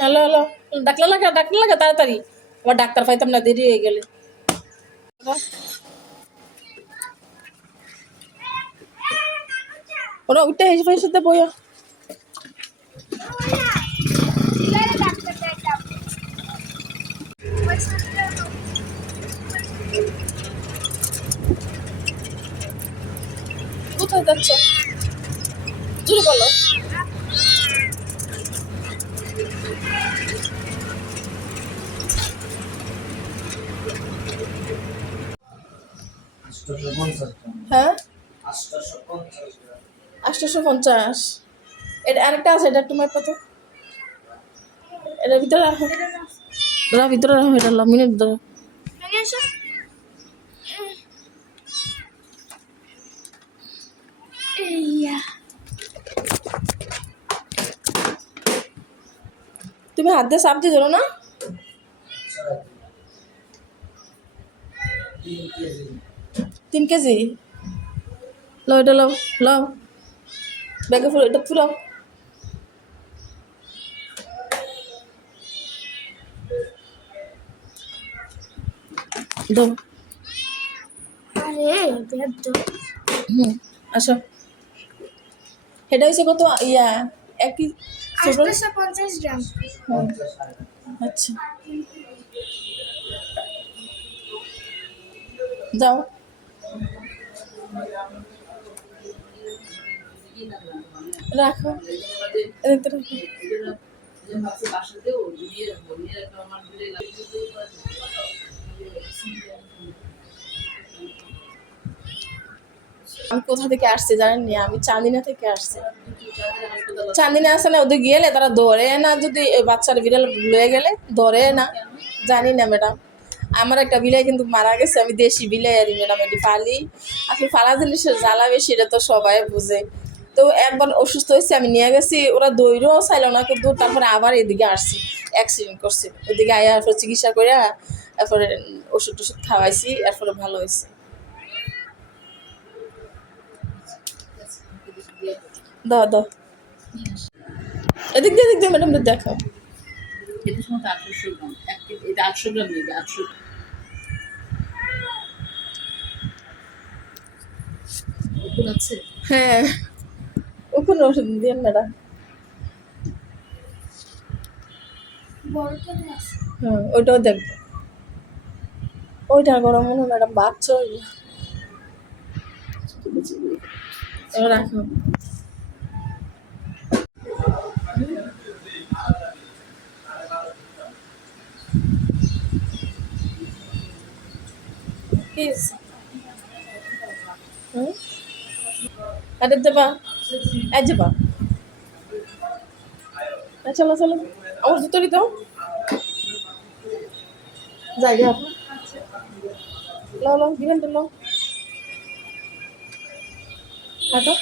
Hello hello, doctor লাগা তাড়াতাড়ি, আবার ডাক্তার পাইতাম না, দেরি হয়ে গেলে। ওরা উঠে হেসে ফেসে বইয়া কোথায় যাচ্ছ? জোরে বলো। হ্যাঁ, 850। এটা আরেকটা আছে, এটা তোমার কত? এটার ভিতরে রাখো, এটা ভিতরে রাখো, এটা মিনিট ধরো। তুমি হাত দিয়ে চাপ দিয়ে ধরো না। 3 কেজি। লাও এটা, লাও লাও, ব্যাগে ফুলো, এটা ফুলাও। দাও। আসো। এটা হচ্ছে কত ইয়া, 850 গ্রাম। আচ্ছা, যাও। রাখো, এদিকে রাখো। আমি কোথা থেকে আসছি জানেন নি? আমি চান্দিনা থেকে আসছি। চান্দিনা আছে না, ওদের গেলে তারা ধরে না, যদি বাচ্চার বিড়াল লয়ে গেলে ধরে না, জানি না ম্যাডাম। আমার একটা বিলাই কিন্তু মারা গেছে, আমি দেশি বিলাই আর ম্যাডাম, এটি পালি। আসলে পালা জিনিসের জ্বালা বেশি, এটা তো সবাই বুঝে। তো একবার অসুস্থ হয়েছে, আমি নিয়ে গেছি, ওরা দৌড়ও চাইল না, কিন্তু তারপরে আবার এদিকে আসছি, অ্যাক্সিডেন্ট করছি, এদিকে আয়া এরপর চিকিৎসা করে এরপরে ওষুধ টষুধ খাওয়াইছি, এরপরে ভালো হয়েছে। দাও দাও, এদিক দিয়ে ম্যাডাম দেখো। এটা সময় 800 গ্রাম, এটা 800 গ্রাম নেবে, 800। ওষুধ আছে? হ্যাঁ, ওখানে ওষুধ দিয়ে ম্যাডাম। হ্যাঁ, ওইটাও দেখবো, ওইটা গরম মনে ম্যাডাম, বাচ্চা রাখো। প্লিজ, হুম, এটা দেবা, এই যাবা, চলো চলো, আমার জুতোরি দাও, জায়গা লাও লাও, দিবেন তো লাও, হাঁটো,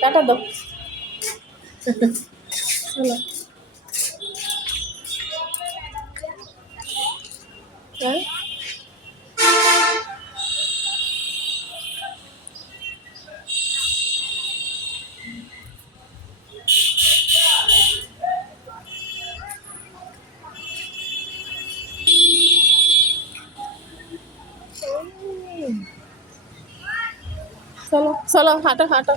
টাটা দাও। চলো, হ্যাঁ, চলো চলো, হাঁটো হাঁটো।